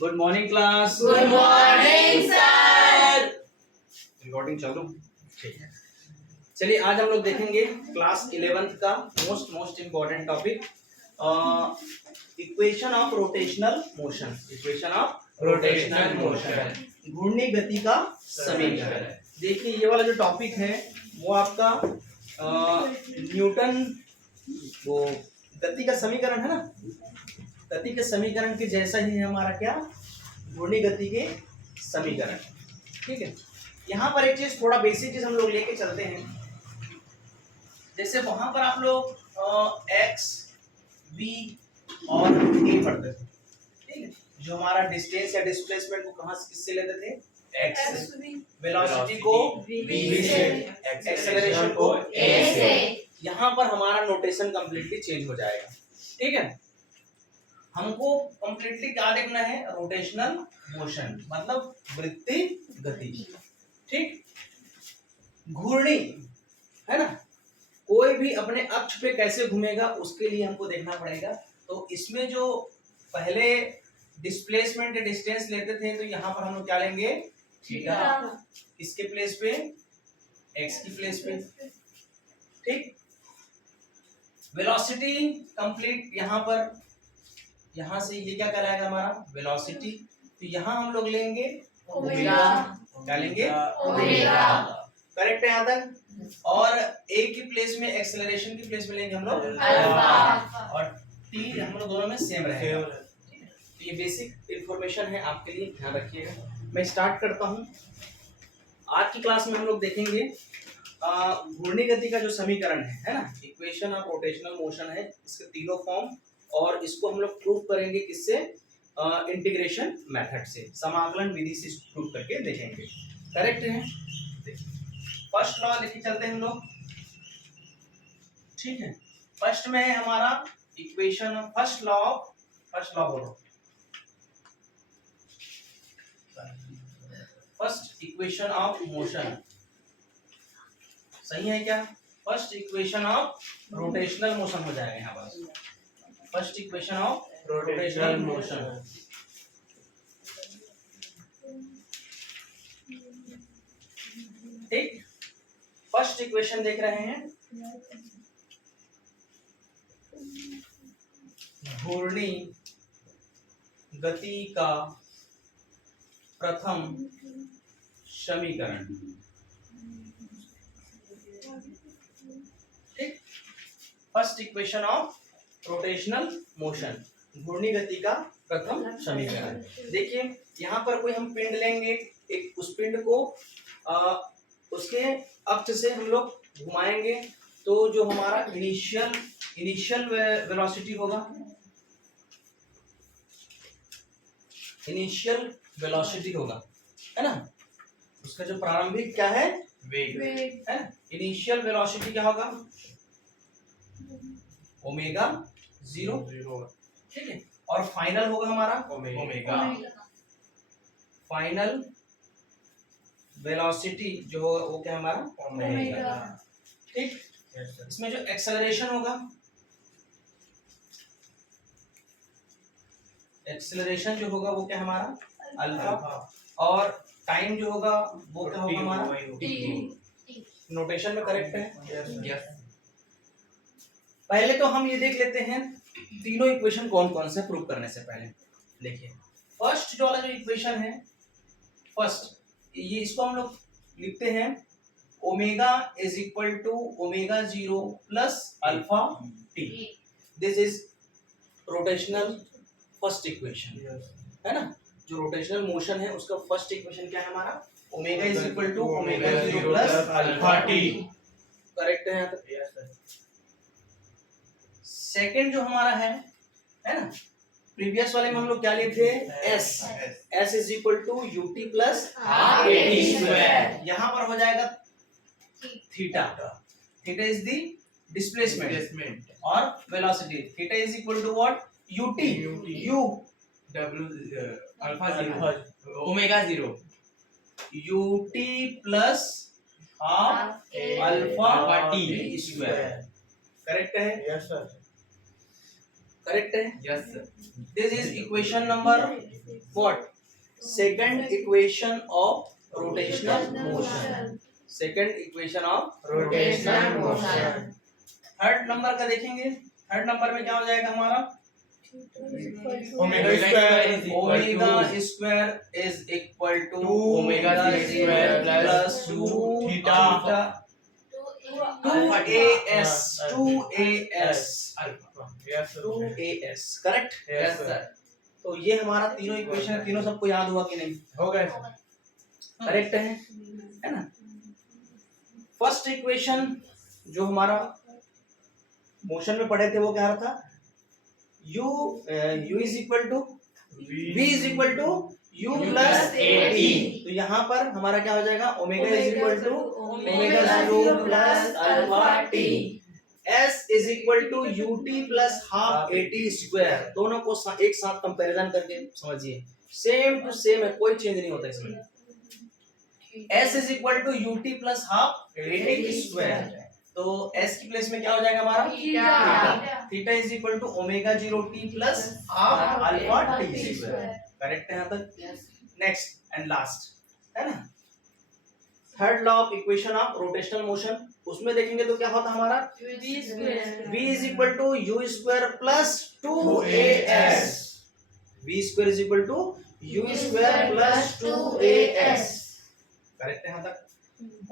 Good morning class. Good morning sir. Recording चालू। ठीक है, चलिए आज हम लोग देखेंगे क्लास 11th का most important topic equation of rotational motion. Equation of rotational motion, घूर्णी गति का समीकरण। देखिए ये वाला जो टॉपिक है वो आपका न्यूटन वो गति का समीकरण है ना, गति के समीकरण के जैसा ही है हमारा क्या, घूर्णी गति के समीकरण। ठीक है, यहाँ पर एक चीज थोड़ा बेसिक चीज हम लोग लेके चलते हैं। जैसे वहां पर आप लोग एक्स बी और ए पढ़ते थे, ठीक है, जो हमारा डिस्टेंस या डिस्प्लेसमेंट को कहाँ से किससे लेते थे, एक्स से, वेलोसिटी को बी से, एक्सेलरेशन को ए से। यहाँ पर हमारा नोटेशन कंप्लीटली चेंज हो जाएगा। ठीक है, हमको कंप्लीटली क्या देखना है, रोटेशनल मोशन मतलब वृत्ति गति। ठीक, घूर्णी है ना, कोई भी अपने अक्ष पे कैसे घूमेगा उसके लिए हमको देखना पड़ेगा। तो इसमें जो पहले डिस्प्लेसमेंट या डिस्टेंस लेते थे, तो यहाँ पर हम लोग क्या लेंगे, थीटा। किसके प्लेस पे, एक्स की प्लेस पे। ठीक, वेलोसिटी कंप्लीट यहाँ पर, यहाँ से ये क्या कहलाएगा हमारा वेलोसिटी। तो यहाँ हम लोग लेंगे ओमेगा, क्या लेंगे, ओमेगा। करेक्ट है यहाँ तक। और ए की प्लेस में, एक्सेलरेशन की प्लेस में लेंगे हम लोग अल्फा, और टी हम लोग दोनों में सेम रहेगा। तो ये बेसिक इंफॉर्मेशन है, आपके लिए ध्यान रखिएगा। मैं स्टार्ट करता हूँ। आज की क्लास में हम लोग देखेंगे घूर्णी गति का जो समीकरण है ना, इक्वेशन ऑफ रोटेशनल मोशन है, इसके तीनों फॉर्म, और इसको हम लोग प्रूव करेंगे किससे, इंटीग्रेशन मेथड से, समाकलन विधि से प्रूव करके देखेंगे। करेक्ट है। फर्स्ट लॉ लेके चलते हैं हम लोग। ठीक है, फर्स्ट में है हमारा इक्वेशन, फर्स्ट लॉ बोलो, फर्स्ट इक्वेशन ऑफ मोशन। सही है क्या, first equation of rotational motion हो जाएगा यहाँ पर, first equation of rotational motion. ठीक, फर्स्ट इक्वेशन देख रहे हैं, घूर्णी गति का प्रथम समीकरण। ठीक, first equation of rotational motion, घूर्णी गति का प्रथम समीकरण। देखिए यहाँ पर कोई हम पिंड लेंगे, एक उस पिंड को उसके अक्ष से हम लोग घुमाएंगे, तो जो हमारा इनिशियल वेलोसिटी होगा, इनिशियल वेलोसिटी होगा, है ना, उसका जो प्रारंभिक क्या है, वेग है ना। इनिशियल वेलोसिटी क्या होगा, ओमेगा 0। ठीक है, और फाइनल होगा हमारा ओमेगा। फाइनल वेलोसिटी जो होगा वो क्या हमारा, ओमेगा। ठीक, इसमें जो एक्सेलरेशन होगा, एक्सेलरेशन जो होगा वो क्या हमारा अल्फा, और टाइम जो होगा वो क्या होगा हमारा टी। नोटेशन में करेक्ट है। पहले तो हम ये देख लेते हैं तीनों इक्वेशन कौन कौन से, प्रूव करने से पहले देखिए फर्स्ट जो वाला जो इक्वेशन है, फर्स्ट ये इसको हम लोग लिखते हैं omega is equal to omega 0 plus alpha T. This is rotational first equation, है ना। जो रोटेशनल मोशन है उसका फर्स्ट इक्वेशन क्या है हमारा, omega is equal to omega 0 plus alpha T. Correct है। सेकंड जो हमारा है ना, प्रीवियस वाले में हम लोग क्या लिए थे, S is equal to UT plus half AT square. यहाँ पर हो जाएगा theta, theta is the displacement और velocity, theta is equal to what, UT, U W alpha 0 omega 0 UT plus half alpha T square. Correct है, yes sir, correct है, yes sir. This is equation number what second equation of rotational motion, second equation of Rotational motion. Third number का देखेंगे। Third number में क्या हो जाएगा हमारा Omega square is equal omega to square is equal to omega square plus 2 theta 2as alpha. Yes, sir. 2as correct. Yes, sir. तो ये हमारा तीनों इक्वेशन है, तीनों सबको याद हुआ कि नहीं? हो गए करेक्ट है ना? फर्स्ट इक्वेशन जो हमारा मोशन में पढ़े थे वो क्या था? u is equal to v is equal to u plus at। तो यहाँ पर हमारा क्या हो जाएगा? Omega is equal to omega 0 plus alpha t। s is equal to ut plus half at square. दोनों को एक साथ कंपैरिजन करके समझिए, सेम टू सेम है, कोई चेंज नहीं होता इसमें। s is equal to ut plus half at square. तो s की प्लेस में क्या हो जाएगा हमारा? Theta is equal to omega 0 t plus half alpha t square. Correct है यहाँ तक? नेक्स्ट एंड लास्ट है ना, third law of equation of rotational motion, उसमें देखेंगे तो क्या होता हमारा? v is equal to u square plus 2as। v square is equal to u square plus 2as। Correct है यहाँ तक?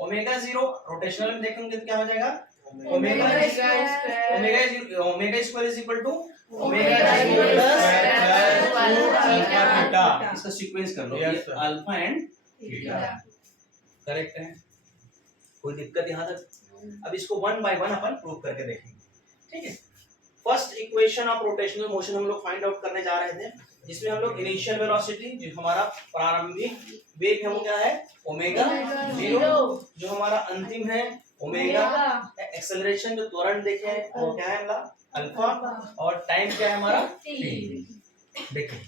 ओमेगा 0 रोटेशनल में देखेंगे तो क्या हो जाएगा? Omega square is equal to omega 0 plus alpha theta. इसका सीक्वेंस कर लो, ये अल्फा एंड थीटा। करेक्ट है? कोई दिक्कत यहाँ तक? अब इसको one by one upon prove करके देखेंगे, ठीक है? First equation of rotational motion हम लोग फाइंड आउट करने जा रहे थे, जिसमें हम लोग इनिशियल वेलोसिटी जो हमारा प्रारंभिक वेग है वो क्या है? ओमेगा 0। जो हमारा अंतिम है ओमेगा। एक्सेलरेशन जो त्वरण देखे हैं वो क्या है? अल्फा। और टाइम क्या है हमारा? t। देखिए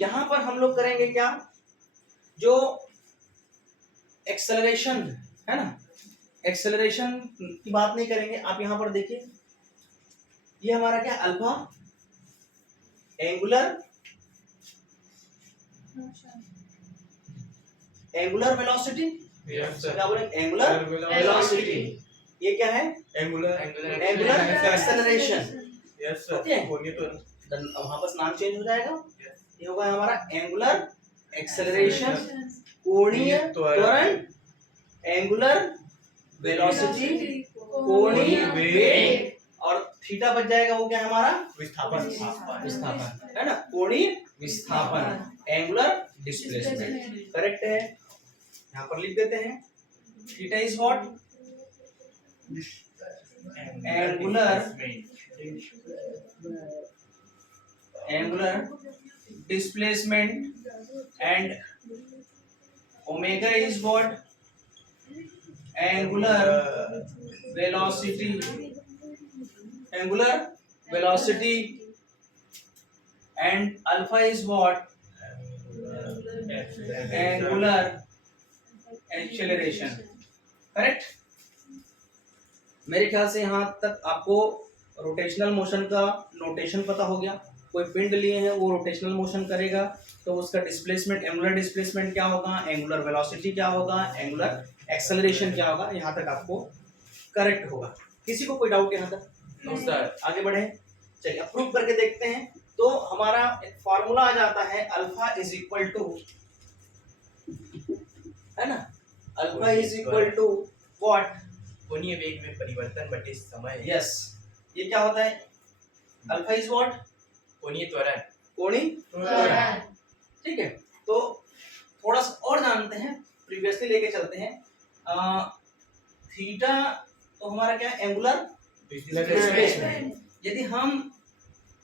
यहाँ पर हम लोग करेंगे क्या, जो एक्सेलरेशन है ना, एक्सेलरेशन की बात नहीं करेंगे। आप यहाँ पर देखिए, ये हमारा क्या? Alpha angular velocity. क्या बोले? Angular velocity. ये क्या है? Angular acceleration. वहां पर नाम चेंज हो जाएगा, ये होगा हमारा एंगुलर एक्सेलरेशन, कोणीय त्वरण, एंगुलर वेलोसिटी, कोणीय वेग, और थीटा बच जाएगा वो क्या है हमारा? विस्थापन है ना, कोणीय विस्थापन, एंगुलर डिस्प्लेसमेंट। करेक्ट है? यहाँ पर लिख देते हैं, theta is what? Angular displacement and omega is what? Angular velocity. Angular velocity and alpha is what? Angular acceleration. Correct? मेरे ख्याल से यहाँ तक आपको रोटेशनल मोशन का नोटेशन पता हो गया। कोई पिंड लिए हैं वो रोटेशनल मोशन करेगा तो उसका डिस्प्लेसमेंट, एंगुलर डिस्प्लेसमेंट क्या होगा, एंगुलर वेलोसिटी क्या होगा, एंगुलर एक्सेलरेशन क्या होगा, यहाँ तक आपको करेक्ट होगा। किसी को कोई डाउट यहाँ तक? No sir. आगे बढ़े, चलिए प्रूव करके देखते हैं। तो हमारा एक फॉर्मूला आ जाता है, अल्फा इज इक्वल टू, है ना, alpha is equal to what? कोणीय वेग में परिवर्तन बटे समय। यस, ये क्या होता है? Alpha is what? कोणीय त्वरण। कोणीय त्वरण। ठीक है, तो थोड़ा सा और जानते हैं, प्रीवियसली लेके चलते हैं। थीटा तो हमारा क्या है? Angular displacement. यदि हम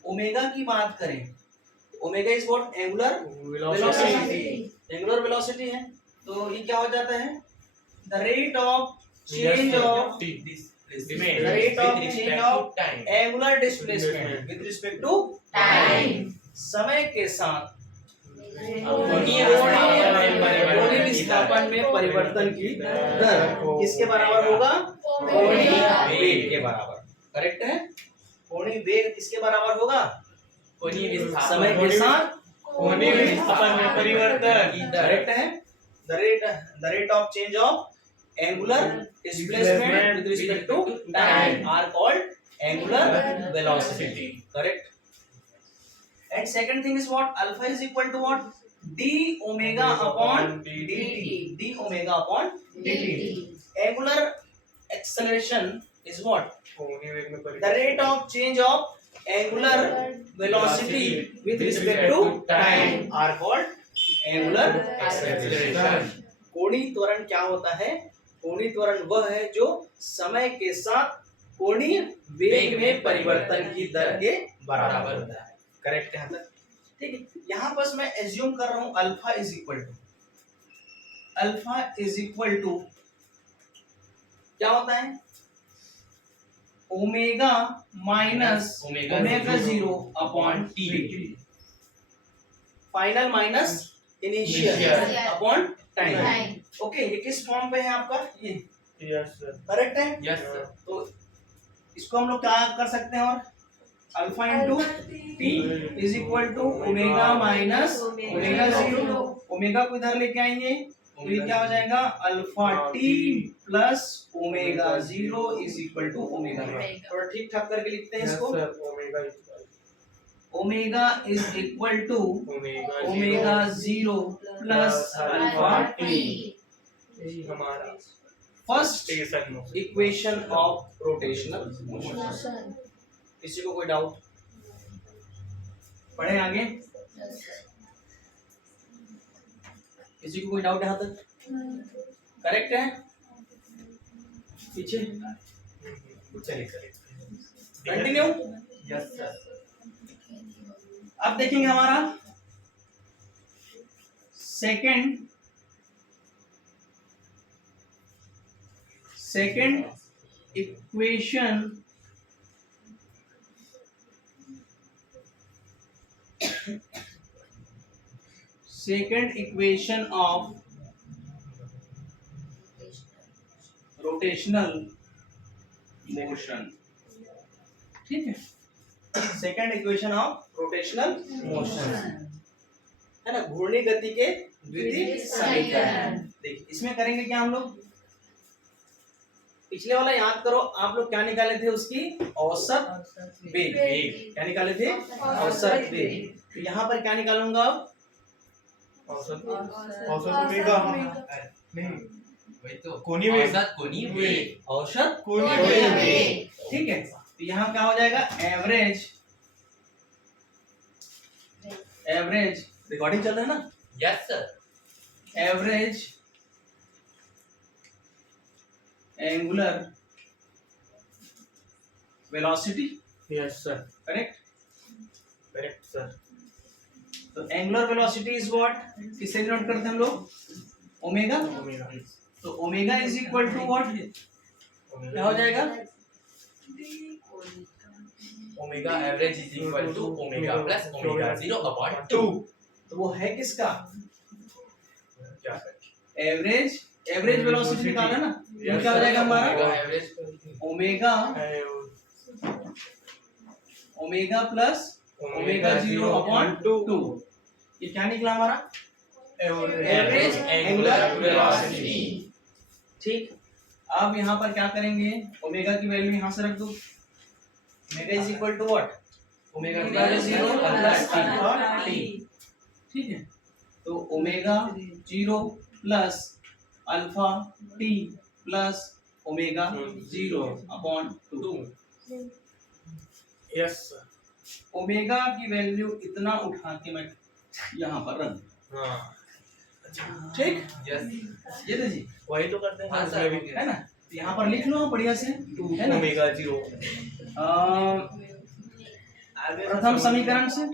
ओमेगा की बात करें, omega is what? Angular velocity. Angular velocity है तो ये क्या हो जाता है? The rate of change of angular displacement with respect to time. समय के साथ कोणीय विस्थापन में परिवर्तन की दर किसके बराबर होगा? कोणीय वेग के बराबर। करेक्ट है? कोणीय वेग किसके बराबर होगा? कोणीय विस्थापन समय के साथ कोणीय विस्थापन में परिवर्तन। करेक्ट है। The rate of change of angular displacement with respect to time are called angular velocity. Correct. And second thing is what? Alpha is equal to what? d omega upon dt। d omega upon dt। Angular acceleration is what? कोणीय वेग में The परिवर्तन। rate of change of angular velocity with respect to time are called angular acceleration। कोणीय त्वरण क्या होता है? कोणीय त्वरण वह है जो समय के साथ कोणीय वेग में परिवर्तन की दर के बराबर होता है। करेक्ट है यहाँ तक? ठीक है। यहाँ पर मैं एज्यूम कर रहा हूं अल्फा इज इक्वल टू क्या होता है? Omega minus omega zero upon T. Final minus initial upon time. Okay, ये किस फॉर्म पे है आपका? ये यस सर। करेक्ट है। Yes sir. तो इसको हम लोग क्या कर सकते हैं? और alpha into T is equal to omega minus omega zero. Omega को इधर लेके आएंगे तो ये क्या हो जाएगा? Alpha T plus omega zero is equal to omega. थोड़ा ठीक ठाक करके लिखते हैं इसको। Omega is equal to omega zero plus alpha T. हमारा first station equation of rotational motion. किसी को कोई डाउट? पढ़े आगे? किसी को कोई डाउट यहाँ तक? करेक्ट है? पीछे चलिए कंटिन्यू। Yes sir. अब देखेंगे हमारा second equation of rotational motion. ठीक है। Second equation of rotational motion है ना, घूर्णी गति के द्वितीय समीकरण। देखिए इसमें करेंगे क्या हम लोग? पिछले वाला याद करो, आप लोग क्या निकाले थे? उसकी औसत वेग। क्या निकाले थे? औसत वेग। तो यहाँ पर क्या निकालूंगा अब? औसत ओमेगा नहीं, वही तो कोणीय वेग। औसत कोणीय वेग। औसत कोणीय वेग। ठीक है। तो यहाँ क्या हो जाएगा? एवरेज रिकॉर्डिंग चल रहा है ना? Yes sir. Average angular velocity. Yes sir. Correct. Correct sir. तो एंगुलर वेलोसिटी इज व्हाट? किसे नोट करते हैं हम लोग? ओमेगा। ओमेगा तो omega is equal to what? क्या हो जाएगा? Omega average is equal to omega plus omega zero upon 2। तो वो है किसका? क्या सर? एवरेज वेलोसिटी निकाला ना? ये क्या हो जाएगा ओमेगा हमारा? Average omega plus omega zero upon 2। ये क्या निकला हमारा? Average angular velocity. ठीक। अब यहाँ पर क्या करेंगे? ओमेगा की वैल्यू यहाँ से रख दो। Omega is equal to what? Omega plus zero plus T. ठीक है। तो omega zero plus alpha T plus omega zero upon 2। Yes sir. Omega की वैल्यू इतना उठा के मैं यहाँ पर रख दूं। हाँ ठीक। यस। ये लीजिए, वही तो करते हैं हाँ उसमें सर। भी। है ना? तो यहाँ पर लिख लो बढ़िया से, है ना? ओमेगा जीरो प्रथम समीकरण से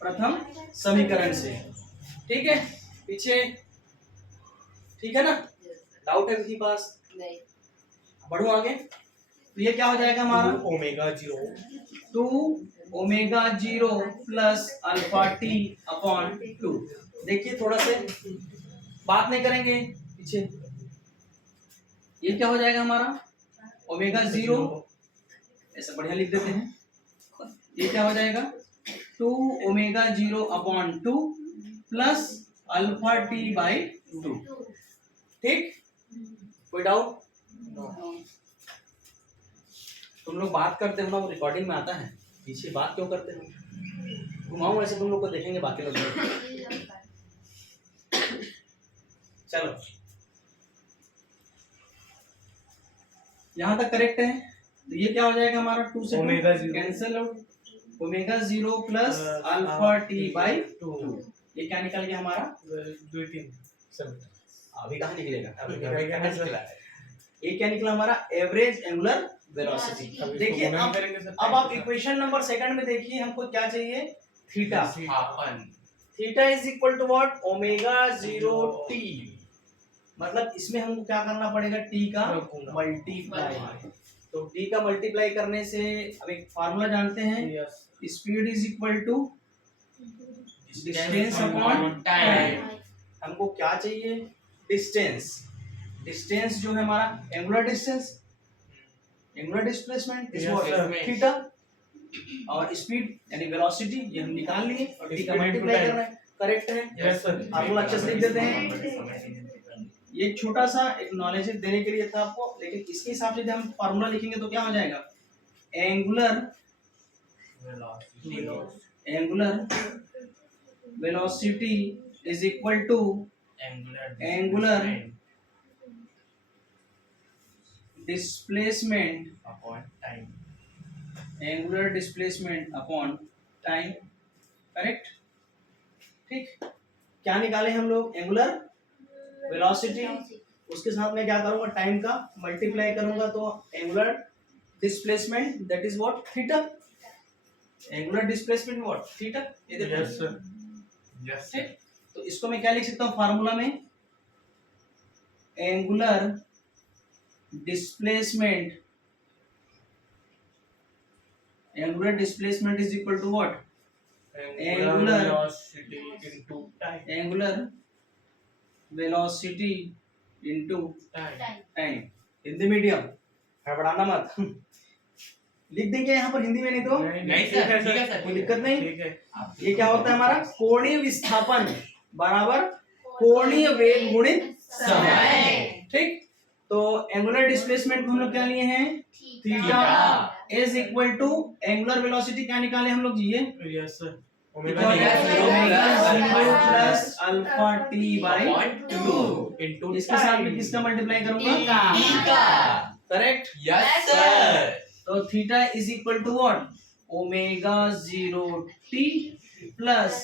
प्रथम समीकरण से। ठीक है। पीछे ठीक है ना? डाउट है किसी पास? नहीं। बढ़ो आगे। तो ये क्या हो जाएगा हमारा? Omega zero 2 omega zero plus alpha T upon 2। देखिए थोड़ा से बात नहीं करेंगे पीछे। ये क्या हो जाएगा हमारा? ओमेगा जीरो, ऐसा बढ़िया लिख देते हैं, ये क्या हो जाएगा 2 omega 0 upon 2 plus alpha T by 2। ठीक, कोई डाउट? तुम लोग बात करते हो ना, वो रिकॉर्डिंग में आता है, पीछे बात क्यों करते हो? घुमाऊं ऐसे, तुम लोग को देखेंगे बाकी लोग। चलो यहाँ तक करेक्ट है। तो ये क्या हो जाएगा हमारा 2 से omega 0 cancel out, omega 0 plus alpha T by 2। ये क्या निकल गया हमारा? 2 सब अभी कहाँ निकलेगा? अभी कहाँ निकला है? ये क्या निकला हमारा? Average angular velocity. देखिए अब आप इक्वेशन नंबर सेकंड में देखिए, हमको क्या चाहिए? Theta. Theta is equal to what? Omega 0 T. मतलब इसमें हमको क्या करना पड़ेगा? टी का मल्टीप्लाई। तो टी का मल्टीप्लाई करने से अब एक फार्मूला जानते हैं, speed is equal to distance upon time. हमको क्या चाहिए? डिस्टेंस। डिस्टेंस जो है हमारा angular distance, angular displacement is what? Theta. और स्पीड यानी वेलोसिटी ये हम निकाल लिए, और टी का मल्टीप्लाई करना है। करेक्ट है? Yes sir. फार्मूला अच्छे से लिख देते हैं। ये छोटा सा एक नॉलेज देने के लिए था आपको, लेकिन इसके हिसाब से हम फार्मूला लिखेंगे तो क्या हो जाएगा? Angular velocity is equal to angular displacement upon time. Correct? ठीक, क्या निकाले हम लोग? एंगुलर वेलोसिटी, उसके साथ में क्या करूंगा? टाइम का मल्टीप्लाई करूंगा, तो angular displacement that is what? Theta. Angular displacement what? Theta. ये देखो। Yes sir. यस ठीक, तो इसको मैं क्या लिख सकता हूँ फार्मूला में? Angular displacement is equal to what? Angular velocity into time. Angular velocity into time. Hindi medium, हड़बड़ाना मत। लिख देंगे यहाँ पर हिंदी में, नहीं तो नहीं सर, ठीक है सर, कोई दिक्कत नहीं। ठीक है। ये क्या होता है हमारा? कोणीय विस्थापन बराबर कोणीय वेग गुणित समय। ठीक, तो एंगुलर डिस्प्लेसमेंट को हम लोग क्या लिए हैं? Theta is equal to angular velocity क्या निकाले हम लोग? ये yes sir. Omega omega 0 plus alpha T by 2। Into इसके साथ में किसका मल्टीप्लाई करूंगा? करेक्ट? Yes sir. तो theta is equal to what? Omega 0 T plus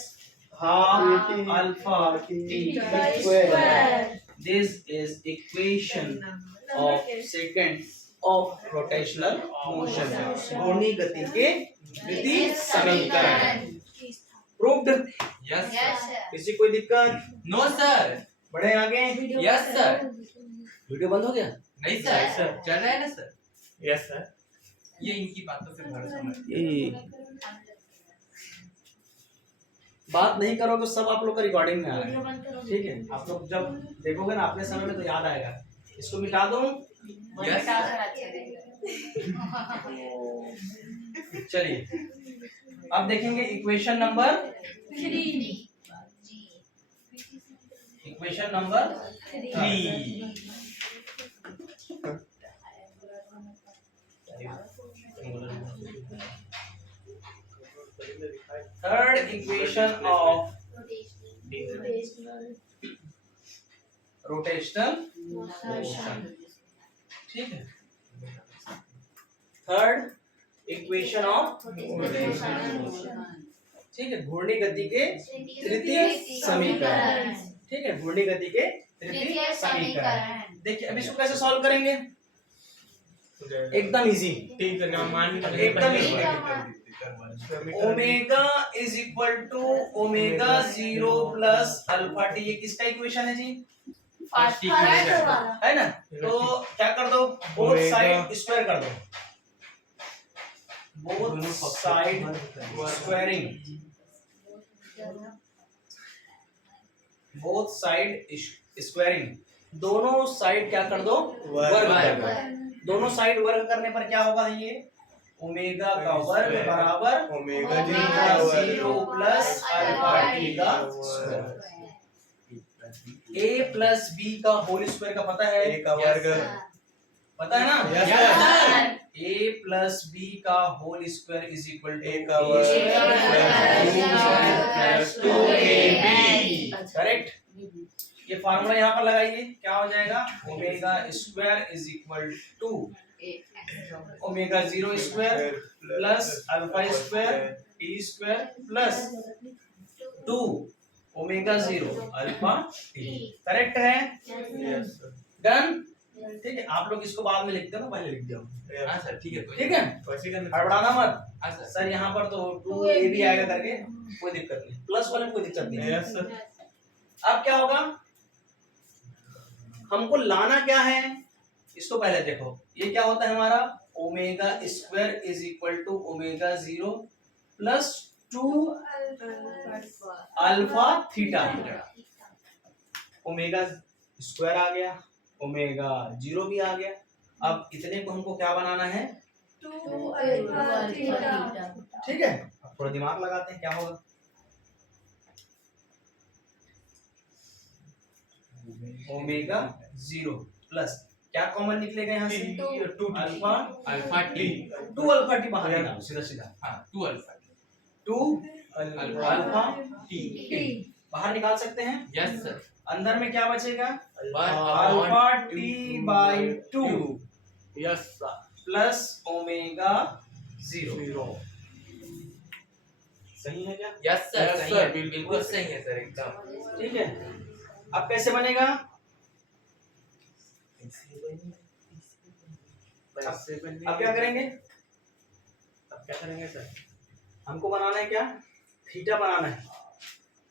half alpha T square. This is equation of second of rotational motion, घूर्णी गति के द्वितीय समीकरण। प्रूव्ड? Yes sir. किसी कोई दिक्कत? No sir. बढ़े आगे। Yes sir. वीडियो बंद हो गया? नहीं सर, चल रहा है ना सर। Yes sir. ये इनकी बातों से भरोसा मत। बात नहीं करोगे सब आप लोग का रिकॉर्डिंग में आ रहा है। ठीक है, आप लोग जब देखोगे ना अपने समय में तो याद आएगा। इसको मिटा दो। यस चलिए अब देखेंगे equation number 3। Equation number 3। Third equation of rotational motion. ठीक है, थर्ड इक्वेशन ऑफ, ठीक है, घूर्णी गति के तृतीय समीकरण। ठीक है, घूर्णी गति के तृतीय समीकरण। देखिए अब इसको कैसे सॉल्व करेंगे? एकदम इजी, ठीक है ना, मान एकदम easy. Omega is equal to omega 0 plus alpha t. ये किसका इक्वेशन है जी? है ना? तो क्या कर दो? बोथ साइड स्क्वायर कर दो। Both side squaring, both side squaring. दोनों साइड क्या कर दो? वर्ग कर दो। दोनों साइड वर्ग करने पर क्या होगा? ये ओमेगा का वर्ग बराबर omega zero plus alpha T का स्क्वायर। ए प्लस बी का होल स्क्वायर का पता है? ए का वर्ग पता है ना? Yes, sir. A plus b का whole square is equal to a का वर्ग प्लस 2ab। करेक्ट। ये फार्मूला यहाँ पर लगाइए, क्या हो जाएगा? Omega square is equal to omega zero square plus alpha square t square plus 2 omega zero alpha T. Correct है? Yes sir. डन। ठीक है, आप लोग इसको बाद में लिखते हो ना, पहले लिख दो। हाँ सर, ठीक है, कोई ठीक है, वैसे करना हड़बड़ाना मत। हाँ सर। सर यहाँ पर तो 2a भी आएगा करके, कोई दिक्कत नहीं, प्लस वाले में कोई दिक्कत नहीं है। Yes sir. अब क्या होगा, हमको लाना क्या है, इसको पहले देखो। ये क्या होता है हमारा? Omega square is equal to omega zero plus 2 alpha theta. Omega square आ गया, ओमेगा जीरो भी आ गया। अब इतने को हमको क्या बनाना है? ठीक है, अब थोड़ा दिमाग लगाते हैं, क्या होगा? ओमेगा जीरो प्लस क्या कॉमन निकलेगा यहाँ से? Alpha alpha T. 2 alpha T बाहर निकालो सीधा सीधा। हाँ, 2 alpha 2 alpha alpha T. T बाहर निकाल सकते हैं। Yes sir. अंदर में क्या बचेगा? Alpha alpha T by 2 yes sir. Plus omega zero. सही है क्या? यस सर, Yes, सही sir, है, बिल्कुल सही है सर, एकदम। ठीक है, अब कैसे बनेगा? अब क्या करेंगे? अब क्या करेंगे सर? हमको बनाना है क्या? थीटा बनाना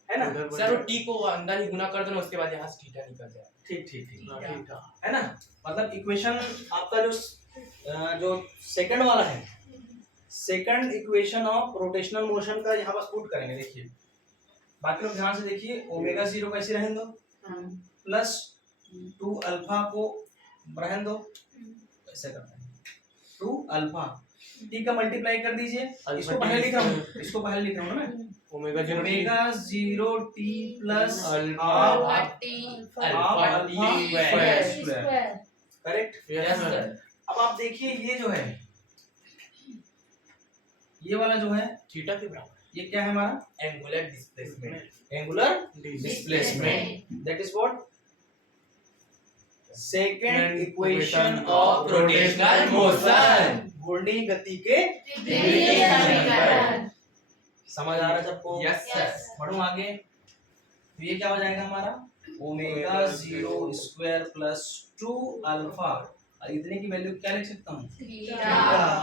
है ना? सर वो टी को अंदर ही गुना कर दो ना, उसके बाद यहाँ से थीटा निकल जाए। ठीक ठीक ठीक ठीक है। है ना? मतलब इक्वेशन आपका जो सेकंड वाला है, second equation of rotational motion का यहाँ पर पुट करेंगे। देखिए, बाकी लोग ध्यान से देखिए। ओमेगा जीरो कैसे रहने दो, प्लस 2 अल्फा को रहने दो, ऐसे करते हैं। 2 अल्फा टी का मल्टीप्लाई कर दीजिए। इसको पहले लिख रहा हूँ, इसको पहले लिख रहा हूँ ना मैं। Omega omega zero t plus alpha correct. Yes sir. अब आप देखिए, ये जो है, ये वाला जो है, थीटा के बराबर ये क्या है हमारा? Angular displacement. Angular displacement. That is what? Second equation of of rotational motion. घूर्णी गति के समीकरण। समझ आ रहा है सबको? Yes sir. बढ़ूं आगे, तो ये क्या हो जाएगा हमारा? Omega zero square plus 2 alpha. इतने की वैल्यू क्या लिख सकता हूँ?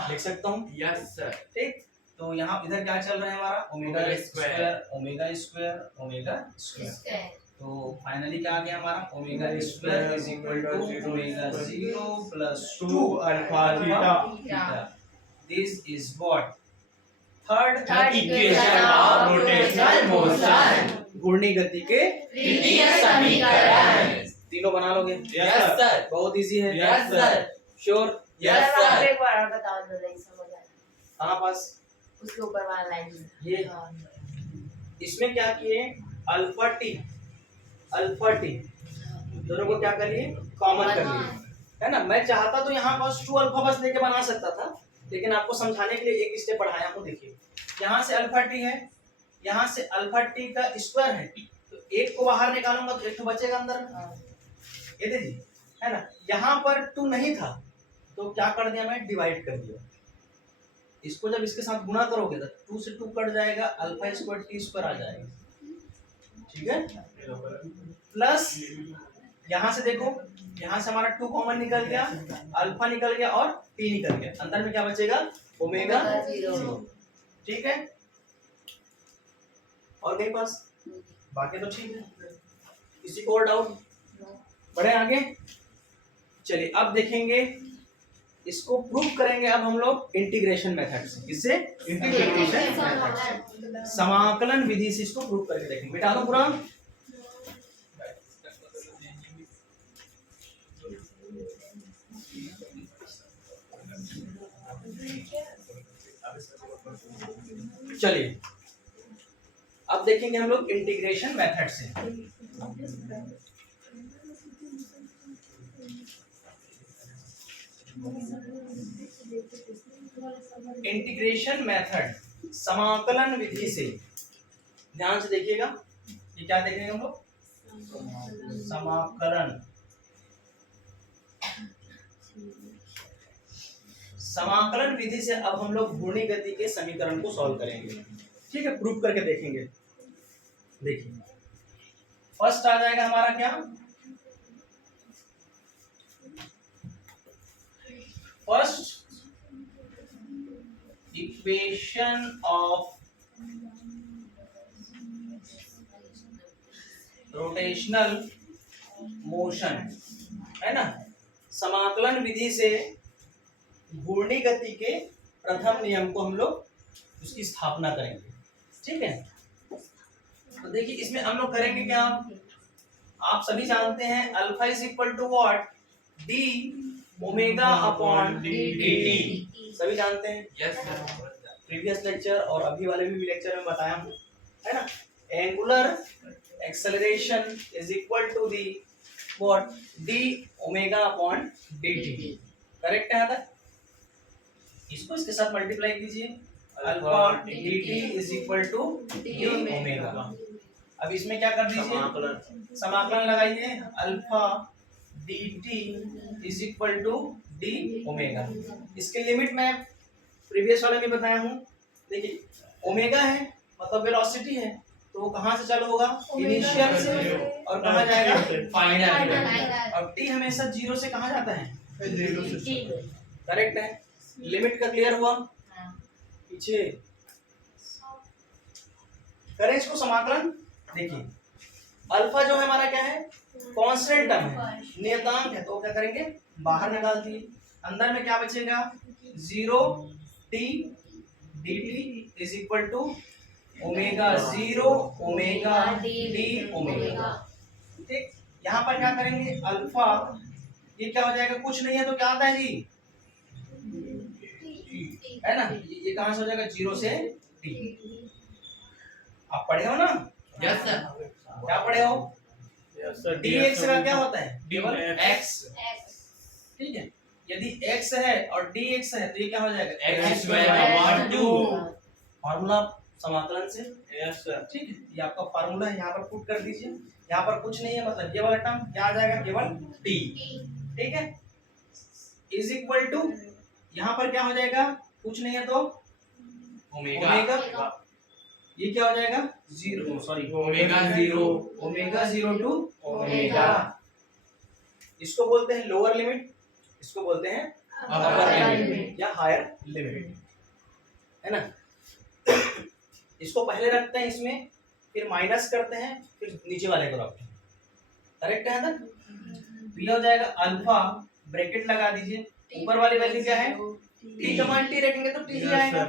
लिख सकता हूँ। Yes sir. ठीक, तो यहाँ इधर क्या चल रहा है हमारा? Omega omega square omega square omega square. तो फाइनली क्या आ गया हमारा? Omega square is equal to omega zero plus 2 alpha theta. This is what? Third equation of rotational motion. घूर्णी गति के तृतीय समीकरण। तीनों बना लोगे? Yes sir. बहुत इजी है। Yes sir. Sure? Yes sir. एक बार और बताओ तो नहीं समझ आया। कहाँ पास? उसके ऊपर वाला लाइन। ये इसमें क्या किए? अल्फा टी दोनों को क्या कर लिए? कॉमन कर लिए, है ना? मैं चाहता तो यहाँ पास 2 अल्फा बस लेके बना सकता था, लेकिन आपको समझाने के लिए एक स्टेप बढ़ाया हूँ। देखिए, यहाँ से अल्फा टी है, यहाँ से अल्फा टी का स्क्वायर है, तो एक को बाहर निकालूंगा तो एक तो बचेगा अंदर। ये देखिए, है ना? यहाँ पर 2 नहीं था, तो क्या कर दिया मैं? डिवाइड कर दिया। इसको जब इसके साथ गुणा करोगे तो 2 से 2 कट जाएगा, अल्फा स्क्वायर टी स्क्वायर आ जाएगा। ठीक है, प्लस यहाँ से देखो, यहाँ से हमारा 2 कॉमन निकल गया, अल्फा निकल गया और टी निकल गया। अंदर में क्या बचेगा? Omega zero. ठीक है, और कहीं पास? बाकी तो ठीक है। किसी को और डाउट? बढ़े आगे, चलिए अब देखेंगे, इसको प्रूव करेंगे अब हम लोग इंटीग्रेशन मेथड से। किससे? इंटीग्रेशन मेथड से, समाकलन विधि से इसको प्रूव करके देखेंगे। मिटा दो पूरा। चलिए अब देखेंगे हम लोग इंटीग्रेशन मेथड से। इंटीग्रेशन मेथड, समाकलन विधि से। ध्यान से देखिएगा, ये क्या देखेंगे हम लोग? समाकलन। समाकलन विधि से अब हम लोग घूर्णी गति के समीकरण को सॉल्व करेंगे। ठीक है, प्रूफ करके देखेंगे। देखिए फर्स्ट आ जाएगा हमारा क्या, first equation of rotational motion, है ना। समाकलन विधि से घूर्णी गति के प्रथम नियम को हम लोग उसकी स्थापना करेंगे। ठीक है, तो देखिए इसमें हम लोग करेंगे क्या, आप सभी जानते हैं alpha is equal to what, d omega upon dt, सभी जानते हैं। Yes sir. प्रीवियस लेक्चर और अभी वाले भी लेक्चर में बताया हूँ, है ना। Angular acceleration is equal to the what, d omega upon dt, correct है ना। इसको इसके साथ मल्टीप्लाई कीजिए, alpha dt is equal to d omega. अब इसमें क्या कर दीजिए, समाकलन लगाइए, alpha dt is equal to d omega. इसके लिमिट मैं प्रीवियस वाले में बताया हूँ। देखिए ओमेगा है मतलब वेलोसिटी है, तो वो कहाँ से चालू होगा, इनिशियल से, और कहाँ जाएगा, फाइनल। अब टी हमेशा जीरो से कहाँ जाता है, करेक्ट है। लिमिट का क्लियर हुआ, पीछे करें इसको समाकलन। देखिए अल्फा जो है हमारा क्या है, कांस्टेंट टर्म है, नियतांक है, तो क्या करेंगे, बाहर निकाल दिए। अंदर में क्या बचेगा, 0 t dt is equal to omega 0 omega d omega. ठीक, यहाँ पर क्या करेंगे, अल्फा ये क्या हो जाएगा, कुछ नहीं है तो क्या आता है जी, है ना। ये कहाँ से हो जाएगा, 0 से t। आप पढ़े हो ना, यस सर। क्या पढ़े हो, dx का क्या होता है, केवल x। ठीक है, यदि x है और dx है तो ये क्या हो जाएगा, x स्क्वायर अपॉन 2, फार्मूला समाकलन से। Yes sir. ठीक है, ये आपका फार्मूला है, यहाँ पर पुट कर दीजिए। यहाँ पर कुछ नहीं है मतलब ये वाला टर्म क्या आ जाएगा, केवल t। ठीक है, इज इक्वल टू, यहाँ पर क्या हो जाएगा, कुछ नहीं है तो ओमेगा ओमेगा, ये क्या हो जाएगा, 0, sorry omega 0, omega 0 to omega. इसको बोलते हैं लोअर लिमिट, इसको बोलते हैं अपर लिमिट लिमिट। या हायर लिमिट, है ना। इसको पहले रखते हैं इसमें, फिर माइनस करते हैं, फिर नीचे वाले को रखते हैं, करेक्ट है ना। तो ये हो जाएगा अल्फा, ब्रैकेट लगा दीजिए, ऊपर वाली वैल्यू क्या है, t का मान t रखेंगे तो t ही आएगा,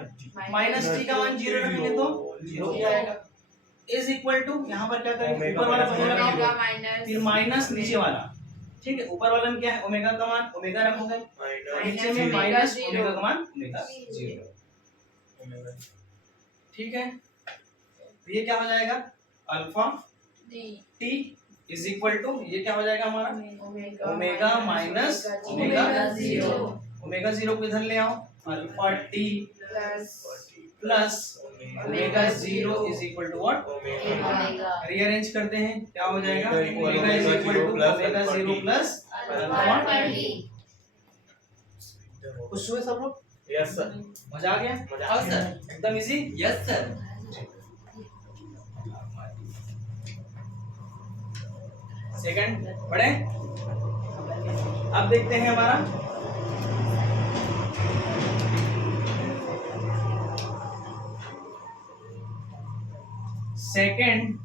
माइनस t का मान 0 रखेंगे तो 0 ही आएगा। इज इक्वल टू, यहाँ पर क्या करेंगे, ऊपर वाला पहले रखोगे, फिर माइनस नीचे वाला। ठीक है, ऊपर वाला में क्या है, ओमेगा का मान ओमेगा रखोगे, नीचे में माइनस ओमेगा का मान ओमेगा 0। ठीक है, तो ये क्या हो जाएगा, alpha t is equal to, ये क्या हो जाएगा हमारा, ओमेगा माइनस ओमेगा 0। ओमेगा 0 को इधर ले आओ, alpha t plus omega 0 is equal to what, rearrange करते हैं, क्या हो जाएगा, omega is equal to omega 0 plus alpha t। खुश हुए सब लोग, यस सर। मजा आ गया, हाँ सर। एकदम इजी। Yes sir. सेकंड पढ़े, अब देखते हैं हमारा second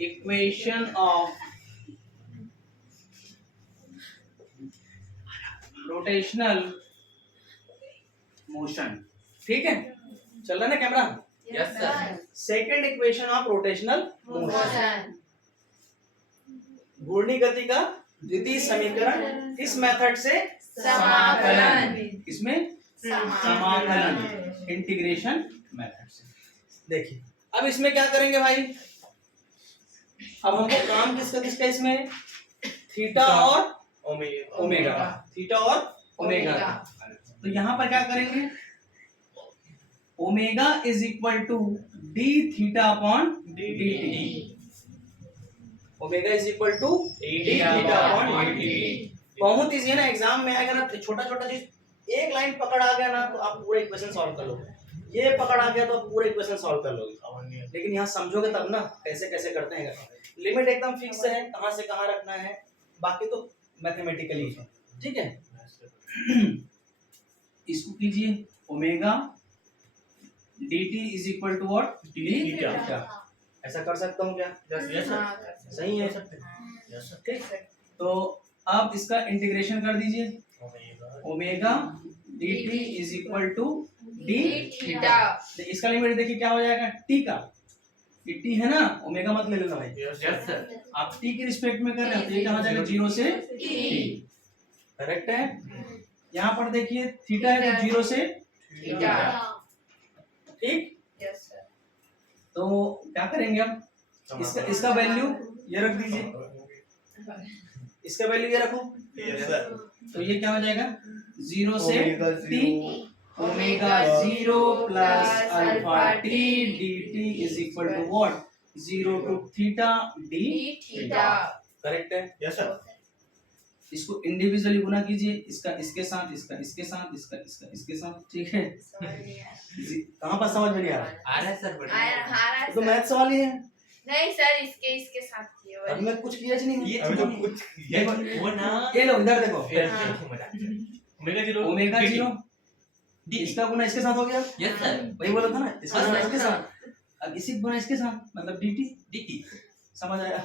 equation of rotational motion. ठीक है, चल रहा है ना camera. Yes sir. Second equation of rotational motion, घूर्णी गति का द्वितीय समीकरण किस मेथड से, समाकलन। इसमें समाकलन। इंटीग्रेशन मेथड से। देखिए अब इसमें क्या करेंगे भाई, अब हमको काम किसका किसका इसमें, थीटा और ओमेगा, थीटा और ओमेगा का। तो यहाँ पर क्या करेंगे, omega is equal to d theta upon d t. Omega is equal to d theta upon d t. बहुत इजी है ना, एग्जाम में आएगा ना, छोटा छोटा चीज, एक लाइन पकड़ आ गया ना तो आप पूरा इक्वेशन सॉल्व कर लोगे, ये पकड़ आ गया तो आप पूरा इक्वेशन सॉल्व कर लोगे। लेकिन यहाँ समझोगे तब ना कैसे कैसे करते हैं। लिमिट एकदम फिक्स है, कहाँ से कहाँ रखना है, बाकी तो मैथमेटिकली है, ठीक है। इसको कीजिए omega dt is equal to what, d theta. ऐसा कर सकता हूँ क्या? सही है, ठीक। तो आप इसका इंटीग्रेशन कर दीजिए, omega dt is equal to d theta. इसका लिमिट देखिए क्या हो जाएगा, t का, ये t है ना, ओमेगा मत ले लेना भाई, आप t के रिस्पेक्ट में कर रहे हो तो ये कहाँ जाएगा, 0 से t, करेक्ट है। यहाँ पर देखिए थीटा है तो 0 से थीटा, ठीक। तो क्या करेंगे अब, इसका वैल्यू ये रख दीजिए, इसका वैल्यू ये रखो, तो ये क्या हो जाएगा, 0 से t omega 0 plus alpha t dt is equal to what, 0 to theta d theta, correct है। Yes sir. इसको इंडिविजुअली गुना कीजिए, इसका इसके साथ, इसका इसके साथ, इसका इसका इसके साथ, ठीक है। कहाँ पर समझ में नहीं आ रहा? आ रहा है सर, तो मैथ सवाल ही है। नहीं सर, इसके साथ किए हुए। अब मैं कुछ किया नहीं, ये तो कुछ वो ना, ये लो इधर देखो, ओमेगा 0 इसका गुना इसके साथ हो गया, यस सर, वही बोला था ना, इसका गुना इसके साथ, अब इसी गुना इसके साथ मतलब dt, dt समझ आया?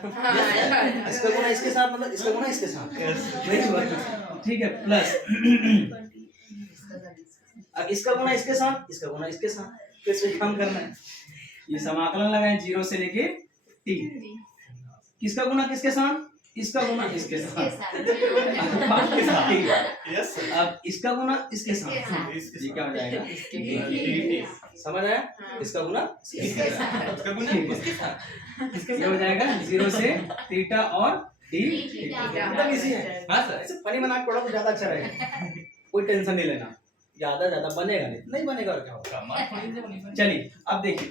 इसका गुना इसके साथ मतलब इसका गुना इसके साथ, वही हुआ, ठीक है। प्लस अब इसका गुना इसके साथ, इसका गुना इसके साथ, किस पे काम करना है, ये समाकलन लगाएं 0 से लेके t, किसका गुना किसके साथ, इसका गुना इसके साथ, यस अब इसका गुना इसके साथ, ये क्या हो जाएगा, समझ आया, इसका गुना इसके साथ, उसका गुना उसके साथ, ये हो जाएगा 0 से थीटा और d थीटा। मतलब इजी है, हाँ सर, ऐसे फनी बना के पढ़ो तो ज्यादा अच्छा रहेगा, कोई टेंशन नहीं लेना, ज्यादा बनेगा नहीं बनेगा और क्या होगा। चलिए अब देखिए,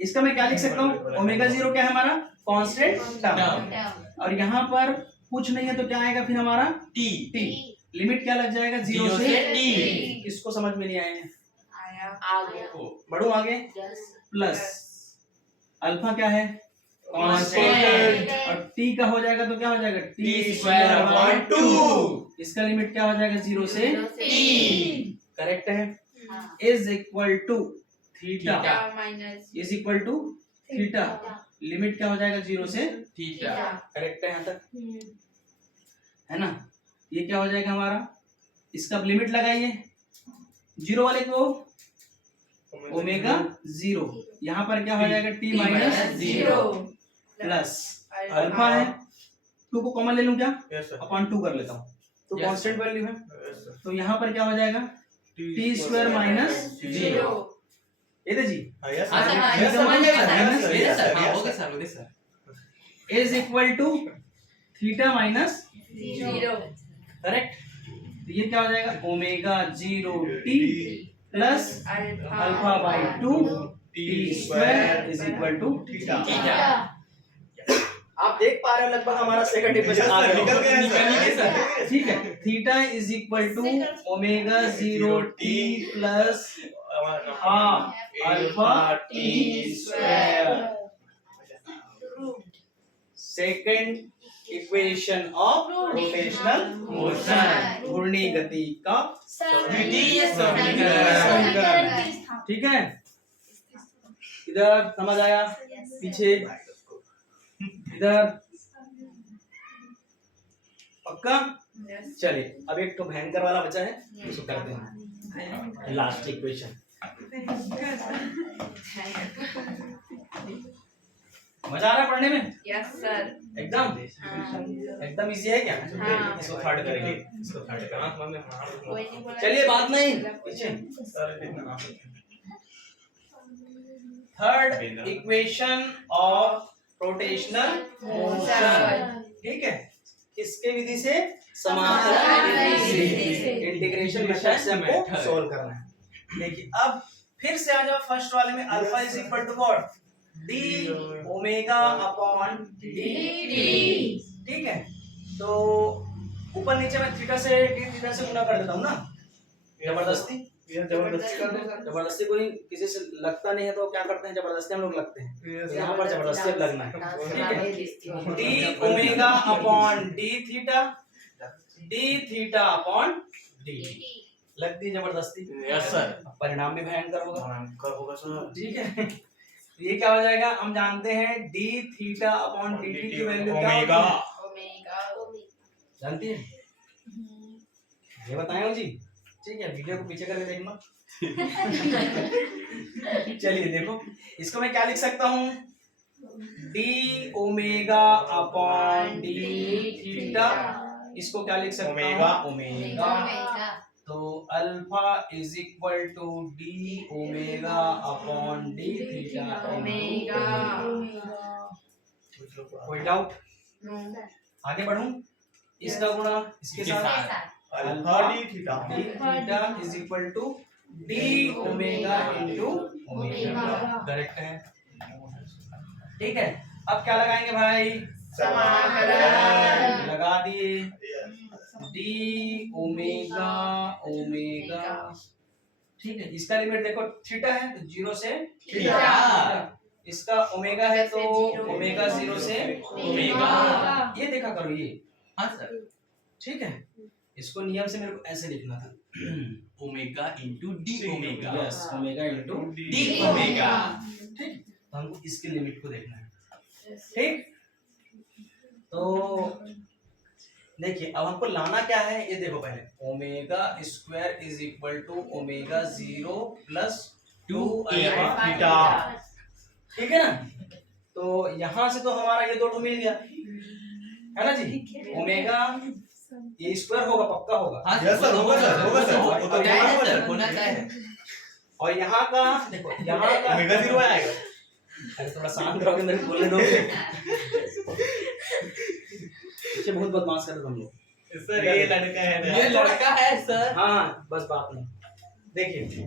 इसका मैं क्या लिख सकता हूँ, ओमेगा 0 क्या है हमारा, कांस्टेंट टर्म, और यहाँ पर कुछ नहीं है तो क्या आएगा फिर हमारा t लिमिट क्या लग जाएगा, 0 से t। किसको समझ में नहीं आए हैं, आगे। बढ़ो आगे, प्लस अल्फा क्या है, कांस्टेंट, और t का हो जाएगा तो क्या हो जाएगा, t स्क्वायर अपॉन 2, इसका लिमिट क्या हो जाएगा, 0 से t, करेक्ट है, is equal to theta is equal to theta, limit क्या हो जाएगा, 0 से थीटा, करेक्ट है यहाँ तक, है ना। ये क्या हो जाएगा हमारा, इसका लिमिट लगाइए 0 वाले को, ओमेगा 0, यहाँ पर क्या हो जाएगा, t माइनस 0 प्लस अल्फा है, 2 को कॉमन ले लूं क्या, अपॉन 2 कर लेता हूँ, तो कांस्टेंट वैल्यू है, तो यहाँ पर क्या हो जाएगा, t स्क्वायर माइनस 0, ये g is equal to theta minus 0 correct, तो ये क्या हो जाएगा, omega 0 t plus alpha by 2 t square is equal to theta. आप देख पा रहे हो लगभग हमारा सेकंड इक्वेशन आ गया, ठीक है। Theta is equal to omega 0 t plus half alpha t square, second equation of rotational motion, घूर्णी गति का द्वितीय समीकरण, ठीक है। इधर समझ आया, पीछे इधर पक्का। चलिए अब एक तो भयंकर वाला बचा है, उसको करते हैं, लास्ट इक्वेशन। मजा आ रहा है पढ़ने में यस सर एकदम एकदम इजी है क्या हाँ। इसको थर्ड करेंगे इसको थर्ड करेंगे कोई नहीं बोला चलिए बात नहीं पीछे third equation of rotational motion ठीक है किसके विधि से समाकलन विधि से इंटीग्रेशन मेथड से हमको सॉल्व करना है देखिए अब फिर से आ जाओ फर्स्ट वाले में alpha is equal to what d omega upon d ठीक है तो ऊपर नीचे मैं थीटा से डी थीटा से गुना कर देता हूँ ना जबरदस्ती जबरदस्ती कोई किसी से लगता नहीं है तो क्या करते हैं जबरदस्ती हम लोग लगते हैं यहाँ पर जबरदस्ती अब लगना है ठीक है D omega upon d theta upon D लग दी जबरदस्ती यस सर अब परिणाम भी भयंकर होगा भयंकर होगा सर ठीक है ये क्या हो जाएगा हम जानते हैं D theta upon d T की वैल्यू क्या होती ओमेगा है ओमेगा जानती है ये बताएं जी ठीक है वीडियो को पीछे करके देखना चलिए देखो इसको मैं क्या लिख सकता हूँ d omega upon d theta इसको क्या लिख सकता ओमेगा। हूँ ओमेगा तो alpha is equal to d omega upon d theta omega कोई डाउट आगे बढ़ूं इसका गुणा इसके साथ alpha d theta d theta is equal to d omega into omega correct है ठीक है अब क्या लगाएंगे भाई समाकलन लगा दिए डी ओमेगा ओमेगा ठीक है इसका लिमिट देखो थीटा है तो जीरो से थीटा। इसका ओमेगा है तो ओमेगा जीरो से ओमेगा। ये देखा करो ये हाँ सर ठीक है इसको नियम से मेरे को ऐसे लिखना था omega into d omega yes omega into D omega ठीक तो हमको इसके लिमिट को देखना है ठीक तो देखिए अब हमको लाना क्या है ये देखो पहले omega square is equal to omega zero plus two alpha theta ठीक है ना तो यहाँ से तो हमारा ये दो ठो मिल गया है ना जी ओमेगा ये स्क्वायर होगा पक्का होगा हाँ यस सर होगा सर वो वो तो तो तय है होगा सर सर होना तय है और यहाँ का देखो यहाँ का ओमेगा जीरो आएगा अरे थोड़ा शांत रहोगे मेरे को बोलने दो पीछे बहुत बदमाश कर रहे तुम लोग सर ये लड़का है ना ये लड़का है सर हाँ बस बात नहीं देखिए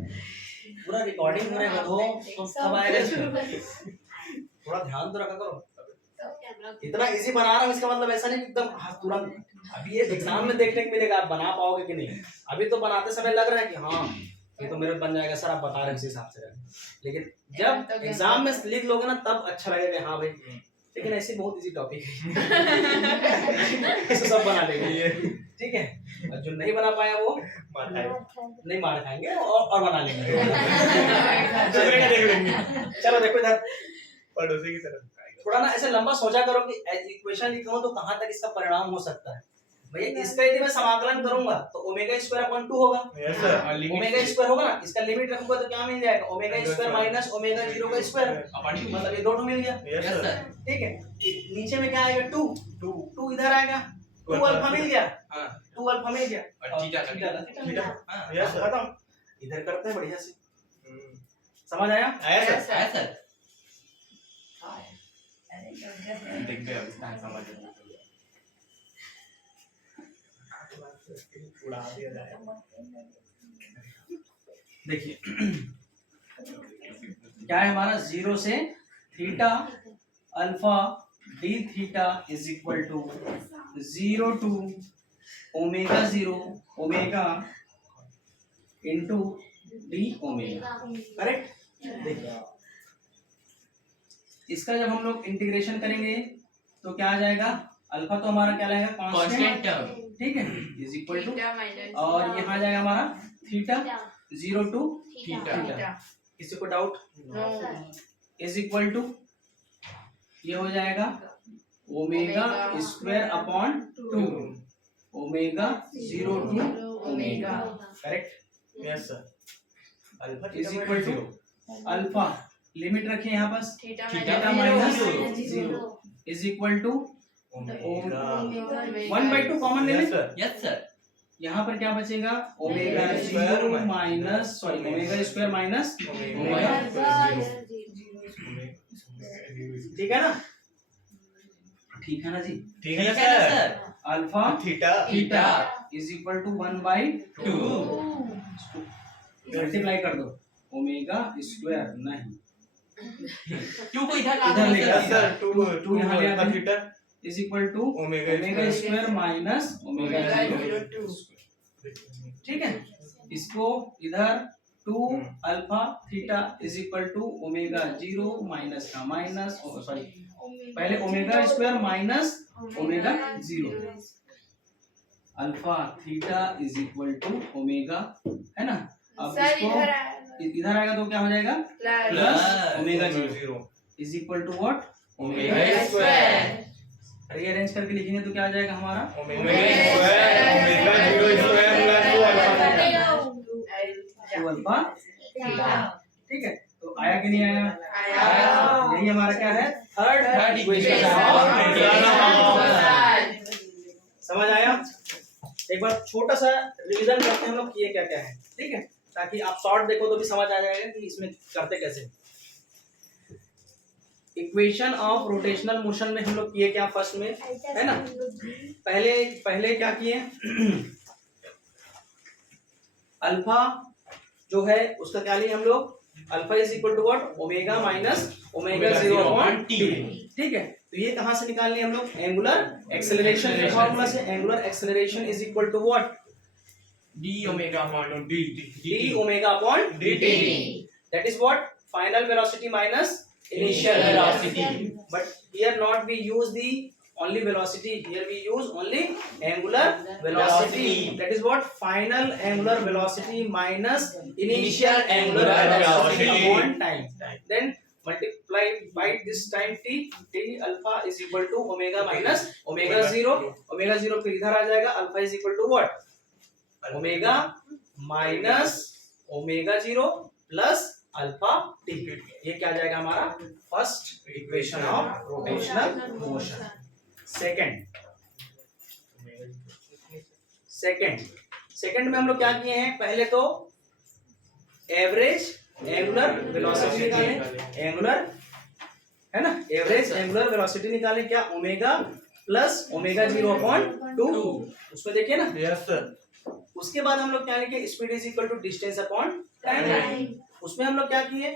पूरा रिकॉर्डिंग होने का तो कब आएगा इसमें? थोड़ा ध्यान तो रखा करो इतना इजी बना रहा हूँ इसका मतलब ऐसा नहीं कि एकदम हाँ तुरंत अभी ये एग्जाम में देखने को मिलेगा आप बना पाओगे कि नहीं अभी तो बनाते समय लग रहा है कि हाँ ये तो मेरे बन जाएगा सर आप बता रहे हैं इस हिसाब से लेकिन जब एग्जाम में लिख लोगे ना तब अच्छा लगेगा हाँ भाई लेकिन ऐसे बहुत इजी टॉपिक है इसको सब बना लेंगे ठीक है और जो नहीं बना पाया वो मार खाएगा नहीं मार खाएंगे और बना लेंगे दूसरे का देख लेंगे चलो देखो इधर पड़ोसी की तरफ थोड़ा ना ऐसे लंबा सोचा करो कि इक्वेशन लिखा हो तो कहाँ तक इसका परिणाम हो सकता है भैया इसका यदि मैं समाकलन करूंगा तो ओमेगा स्क्वायर अपॉन 2 होगा यस सर ओमेगा स्क्वायर होगा ना इसका लिमिट रखूंगा तो क्या मिल जाएगा omega square minus omega zero का स्क्वायर मतलब ये दोनों मिल गया यस यस सर सर ठीक है नीचे में क्या आएगा 2 टू 2 इधर आएगा 2 अल्फा मिल गया हाँ 2 अल्फा मिल गया और थीटा का थीटा मिल गया। हाँ यस सर खत्म इधर करते हैं बढ़िया से समझ आया आया सर है सर देख गए अब समझ उड़ा दिया जाएगा देखिए क्या है हमारा जीरो से theta alpha d theta is equal to 0 to omega zero omega into d omega correct देखिए इसका जब हम लोग इंटीग्रेशन करेंगे तो क्या आ जाएगा अल्फा तो हमारा क्या रहेगा कांस्टेंट कांस्टेंट टर्म ठीक है is equal to theta minus और यहाँ आ जाएगा हमारा थीटा 0 टू थीटा किसी को doubt no is equal to ये हो जाएगा omega omega square upon 2 omega 0 to omega correct yes sir alpha is equal to alpha limit रखिए यहाँ पर theta theta minus minus zero is equal to omega 1/2 common ले लें। Yes sir. यहाँ पर क्या बचेगा omega square zero minus sorry omega square minus omega, ठीक है ना, ठीक है ना जी। ठीक है है ना sir. Sir. Alpha theta theta is equal to 1/2 multiply कर दो ओमेगा स्क्वायर नहीं 2 को इधर ला इधर दो लेकर सर। सर 2 यहाँ ले आते हैं। Theta is equal to omega omega square minus omega omega zero, 0 ठीक है। इसको इधर 2 alpha theta is equal to omega zero minus का माइनस सॉरी पहले omega square minus omega zero alpha theta is equal to omega, है ना। अब sir इसको इधर आएगा तो क्या हो जाएगा plus plus omega zero zero is equal to what omega square rearrange करके लिखेंगे तो क्या आ जाएगा हमारा omega square omega zero square plus 2 alpha theta 2 alpha theta ठीक है। तो आया कि नहीं आया आया। यही हमारा क्या है थर्ड Third इक्वेशन equation है। समझ आया। एक बार छोटा सा रिवीजन करते हैं हम लोग कि ये क्या क्या है, ठीक है, ताकि आप शॉर्ट देखो तो भी समझ आ जाएगा कि इसमें करते कैसे। इक्वेशन ऑफ रोटेशनल मोशन में हम लोग किए क्या फर्स्ट में, है ना। पहले क्या किए अल्फा जो है उसका क्या लिए हम लोग alpha is equal to what omega minus omega zero upon t, ठीक है। तो ये कहां से निकाल लिए हम लोग एंगुलर एक्सेलरेशन के फार्मूला से। Angular acceleration is equal to what d omega upon d d omega upon dt, that is what final velocity minus initial velocity, but here not we use the only velocity, here we use only angular velocity, that is what final angular velocity minus initial angular velocity upon time, then multiply by this time t alpha is equal to omega minus omega 0 फिर इधर आ जाएगा alpha is equal to what omega minus omega zero plus alpha t. ये क्या जाएगा हमारा first equation of rotational motion. Second में हम लोग क्या किए हैं पहले तो एवरेज एंगुलर वेलोसिटी निकाले, एंगुलर है ना, एवरेज एंगुलर वेलोसिटी निकाले क्या omega plus omega zero upon 2 उसमें देखिए ना। Yes sir. उसके बाद हम लोग क्या लिखे speed is equal to distance upon time. उसमें हम लोग क्या किए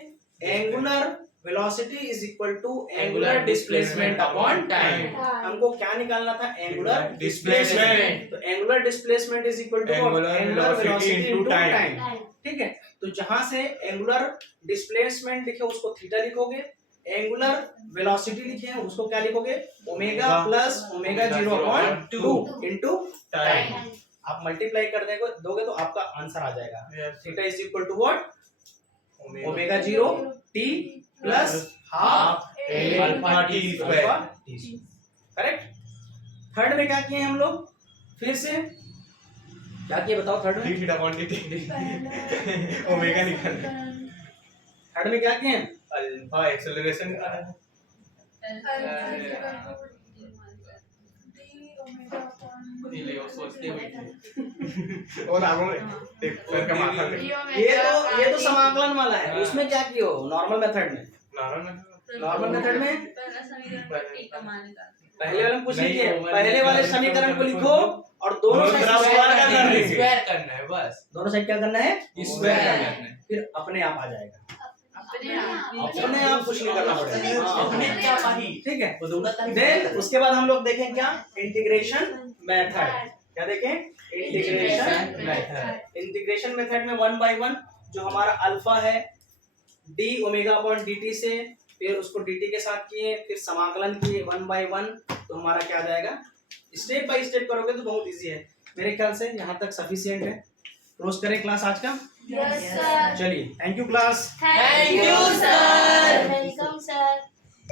angular velocity is equal to angular displacement upon time. हमको क्या निकालना था एंगुलर डिस्प्लेसमेंट, तो angular displacement is equal to angular velocity into time, ठीक है। तो जहां से एंगुलर डिस्प्लेसमेंट लिखे उसको थीटा लिखोगे, एंगुलर वेलोसिटी लिखे हैं उसको क्या लिखोगे omega plus omega zero upon 2 into time. आप मल्टीप्लाई कर दोगे तो आपका आंसर आ जाएगा theta is equal to what omega zero t plus half alpha T square. Correct. Third में क्या किए हम लोग फिर से क्या किए बताओ थर्ड में थीटा अपॉन dt ओमेगा निकाल। थर्ड में क्या किए अल्फा एक्सेलरेशन निकाला है। सोचते हुए और आगो में देख सर का माथा में ये तो समाकलन वाला है, उसमें क्या किए हो नॉर्मल मेथड में। नॉर्मल मेथड में पहले वाले कुछ नहीं किए, पहले वाले समीकरण को लिखो और दोनों साइड स्क्वायर करना है बस। दोनों साइड क्या करना है स्क्वायर करना है, फिर अपने आप आ जाएगा, अपने आप कुछ नहीं करना पड़ेगा अपने क्या पाही ठीक है। वो दोनों देन उसके बाद हम लोग देखें क्या इंटीग्रेशन मेथड, क्या देखें इंटीग्रेशन मेथड। इंटीग्रेशन मेथड में 1 by 1 जो हमारा अल्फा है d ओमेगा अपॉन dt से, फिर उसको dt के साथ किए, फिर समाकलन किए 1 by 1, तो हमारा क्या आ जाएगा स्टेप बाय स्टेप करोगे तो बहुत इजी है। मेरे ख्याल से यहाँ तक सफिशिएंट है। क्लोज करें क्लास आज का। Yes sir. चलिए thank you class. Thank you sir. Welcome sir.